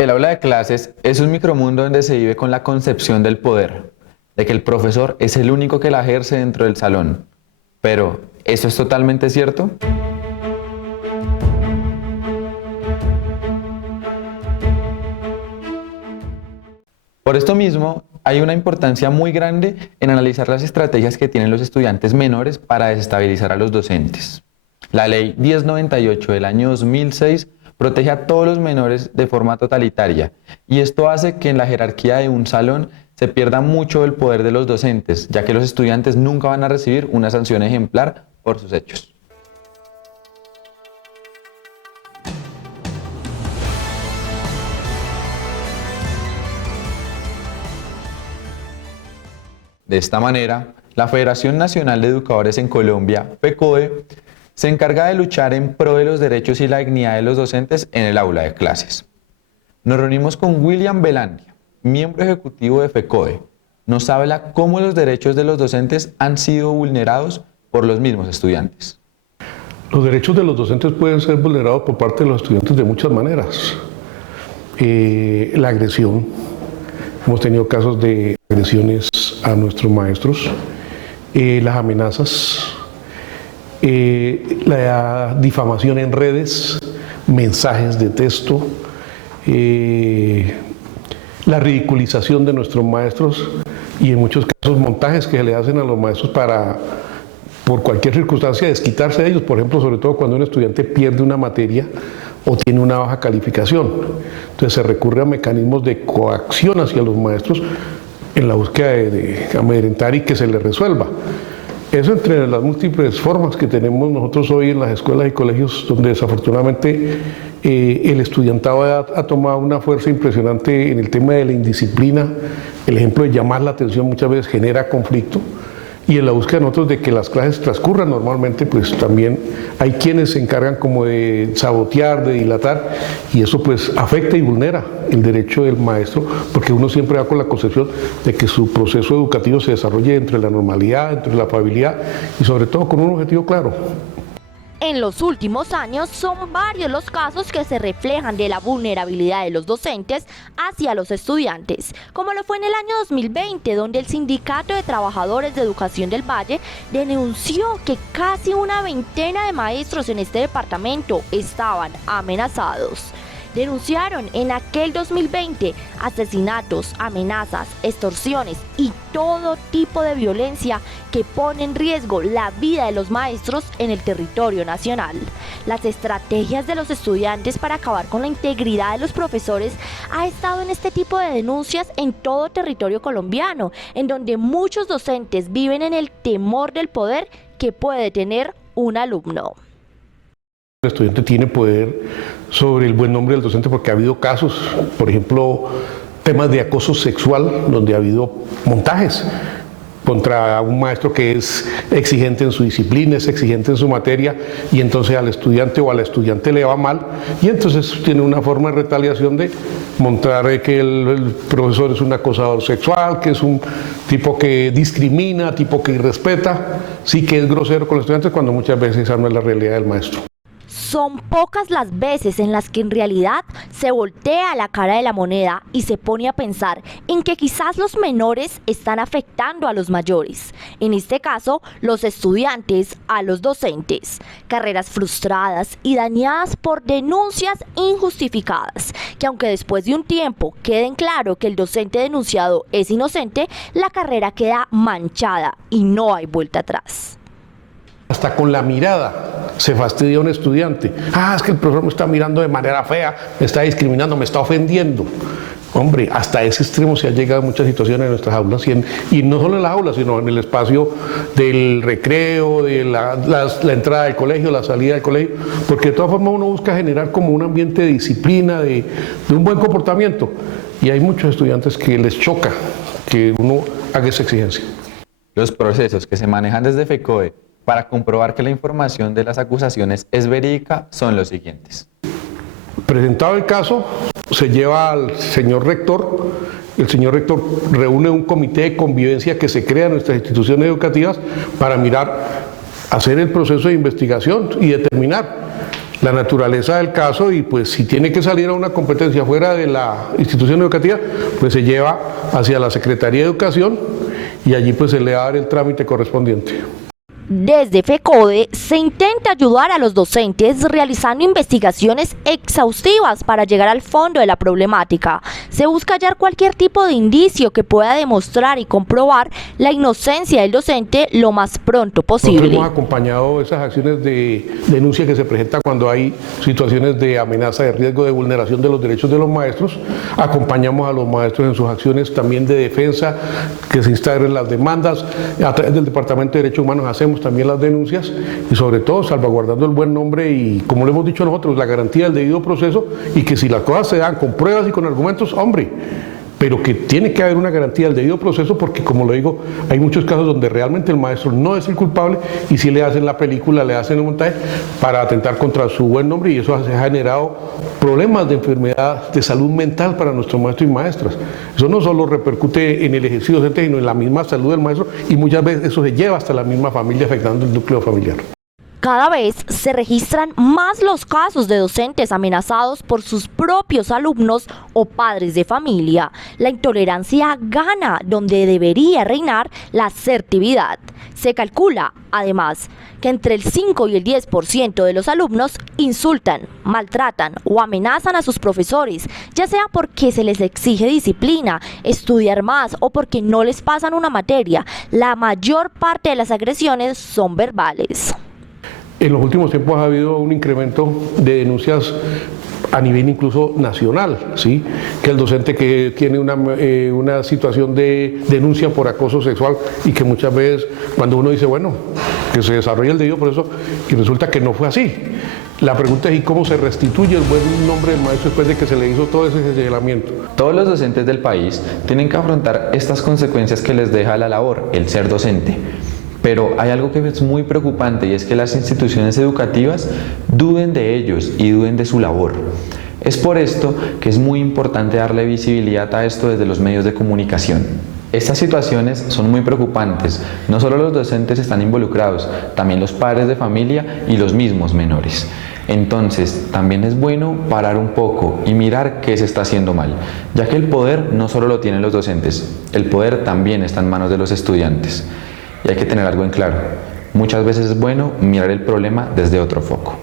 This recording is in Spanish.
El aula de clases es un micromundo donde se vive con la concepción del poder, de que el profesor es el único que la ejerce dentro del salón. Pero, ¿eso es totalmente cierto? Por esto mismo, hay una importancia muy grande en analizar las estrategias que tienen los estudiantes menores para desestabilizar a los docentes. La Ley 1098 del año 2006 protege a todos los menores de forma totalitaria, y esto hace que en la jerarquía de un salón se pierda mucho el poder de los docentes, ya que los estudiantes nunca van a recibir una sanción ejemplar por sus hechos. De esta manera, la Federación Nacional de Educadores en Colombia, FECODE, se encarga de luchar en pro de los derechos y la dignidad de los docentes en el aula de clases. Nos reunimos con William Belandia, miembro ejecutivo de FECODE. Nos habla cómo los derechos de los docentes han sido vulnerados por los mismos estudiantes. Los derechos de los docentes pueden ser vulnerados por parte de los estudiantes de muchas maneras. La agresión. Hemos tenido casos de agresiones a nuestros maestros, las amenazas, la difamación en redes, mensajes de texto, la ridiculización de nuestros maestros y en muchos casos montajes que se le hacen a los maestros para, por cualquier circunstancia, desquitarse de ellos, por ejemplo, sobre todo cuando un estudiante pierde una materia o tiene una baja calificación. Entonces se recurre a mecanismos de coacción hacia los maestros en la búsqueda de amedrentar y que se les resuelva. Eso entre las múltiples formas que tenemos nosotros hoy en las escuelas y colegios, donde desafortunadamente el estudiantado ha tomado una fuerza impresionante en el tema de la indisciplina. El ejemplo de llamar la atención muchas veces genera conflicto. Y en la búsqueda nosotros de que las clases transcurran normalmente, pues también hay quienes se encargan como de sabotear, de dilatar, y eso pues afecta y vulnera el derecho del maestro, porque uno siempre va con la concepción de que su proceso educativo se desarrolle dentro de la normalidad, dentro de la afabilidad y sobre todo con un objetivo claro. En los últimos años son varios los casos que se reflejan de la vulnerabilidad de los docentes hacia los estudiantes, como lo fue en el año 2020, donde el Sindicato de Trabajadores de Educación del Valle denunció que casi una veintena de maestros en este departamento estaban amenazados. Denunciaron en aquel 2020 asesinatos, amenazas, extorsiones y todo tipo de violencia que pone en riesgo la vida de los maestros en el territorio nacional. Las estrategias de los estudiantes para acabar con la integridad de los profesores ha estado en este tipo de denuncias en todo territorio colombiano, en donde muchos docentes viven en el temor del poder que puede tener un alumno. El estudiante tiene poder sobre el buen nombre del docente porque ha habido casos, por ejemplo, temas de acoso sexual, donde ha habido montajes contra un maestro que es exigente en su disciplina, es exigente en su materia, y entonces al estudiante o a la estudiante le va mal, y entonces tiene una forma de retaliación de mostrar que el profesor es un acosador sexual, que es un tipo que discrimina, tipo que irrespeta, sí que es grosero con los estudiantes, cuando muchas veces esa no es la realidad del maestro. Son pocas las veces en las que en realidad se voltea la cara de la moneda y se pone a pensar en que quizás los menores están afectando a los mayores. En este caso, los estudiantes a los docentes. Carreras frustradas y dañadas por denuncias injustificadas, que aunque después de un tiempo queden claro que el docente denunciado es inocente, la carrera queda manchada y no hay vuelta atrás. Hasta con la mirada se fastidia a un estudiante. Es que el profesor me está mirando de manera fea, me está discriminando, me está ofendiendo. Hombre, hasta ese extremo se ha llegado en muchas situaciones en nuestras aulas, y no solo en las aulas, sino en el espacio del recreo, de la entrada del colegio, la salida del colegio, porque de todas formas uno busca generar como un ambiente de disciplina, de un buen comportamiento, y hay muchos estudiantes que les choca que uno haga esa exigencia. Los procesos que se manejan desde FECODE para comprobar que la información de las acusaciones es verídica son los siguientes. Presentado el caso, se lleva al señor rector. El señor rector reúne un comité de convivencia que se crea en nuestras instituciones educativas para mirar, hacer el proceso de investigación y determinar la naturaleza del caso y pues si tiene que salir a una competencia fuera de la institución educativa, pues se lleva hacia la Secretaría de Educación y allí pues se le va a dar el trámite correspondiente. Desde FECODE se intenta ayudar a los docentes realizando investigaciones exhaustivas para llegar al fondo de la problemática. Se busca hallar cualquier tipo de indicio que pueda demostrar y comprobar la inocencia del docente lo más pronto posible. Nosotros hemos acompañado esas acciones de denuncia que se presentan cuando hay situaciones de amenaza, de riesgo, de vulneración de los derechos de los maestros. Acompañamos a los maestros en sus acciones también de defensa, que se instalen las demandas. A través del Departamento de Derechos Humanos hacemos también las denuncias y sobre todo salvaguardando el buen nombre y, como le hemos dicho nosotros, la garantía del debido proceso y que si las cosas se dan con pruebas y con argumentos, hombre, pero que tiene que haber una garantía del debido proceso porque, como lo digo, hay muchos casos donde realmente el maestro no es el culpable y si le hacen la película, le hacen el montaje para atentar contra su buen nombre y eso ha generado problemas de enfermedad de salud mental para nuestros maestros y maestras. Eso no solo repercute en el ejercicio docente, sino en la misma salud del maestro y muchas veces eso se lleva hasta la misma familia afectando el núcleo familiar. Cada vez se registran más los casos de docentes amenazados por sus propios alumnos o padres de familia. La intolerancia gana donde debería reinar la asertividad. Se calcula, además, que entre el 5 y el 10% de los alumnos insultan, maltratan o amenazan a sus profesores, ya sea porque se les exige disciplina, estudiar más o porque no les pasan una materia. La mayor parte de las agresiones son verbales. En los últimos tiempos ha habido un incremento de denuncias a nivel incluso nacional, ¿sí? Que el docente que tiene una situación de denuncia por acoso sexual y que muchas veces cuando uno dice, bueno, que se desarrolle el debido proceso y resulta que no fue así. La pregunta es, ¿y cómo se restituye el buen nombre del maestro después de que se le hizo todo ese señalamiento? Todos los docentes del país tienen que afrontar estas consecuencias que les deja la labor, el ser docente. Pero hay algo que es muy preocupante y es que las instituciones educativas duden de ellos y duden de su labor. Es por esto que es muy importante darle visibilidad a esto desde los medios de comunicación. Estas situaciones son muy preocupantes. No solo los docentes están involucrados, también los padres de familia y los mismos menores. Entonces, también es bueno parar un poco y mirar qué se está haciendo mal, ya que el poder no solo lo tienen los docentes, el poder también está en manos de los estudiantes. Y hay que tener algo en claro, muchas veces es bueno mirar el problema desde otro foco.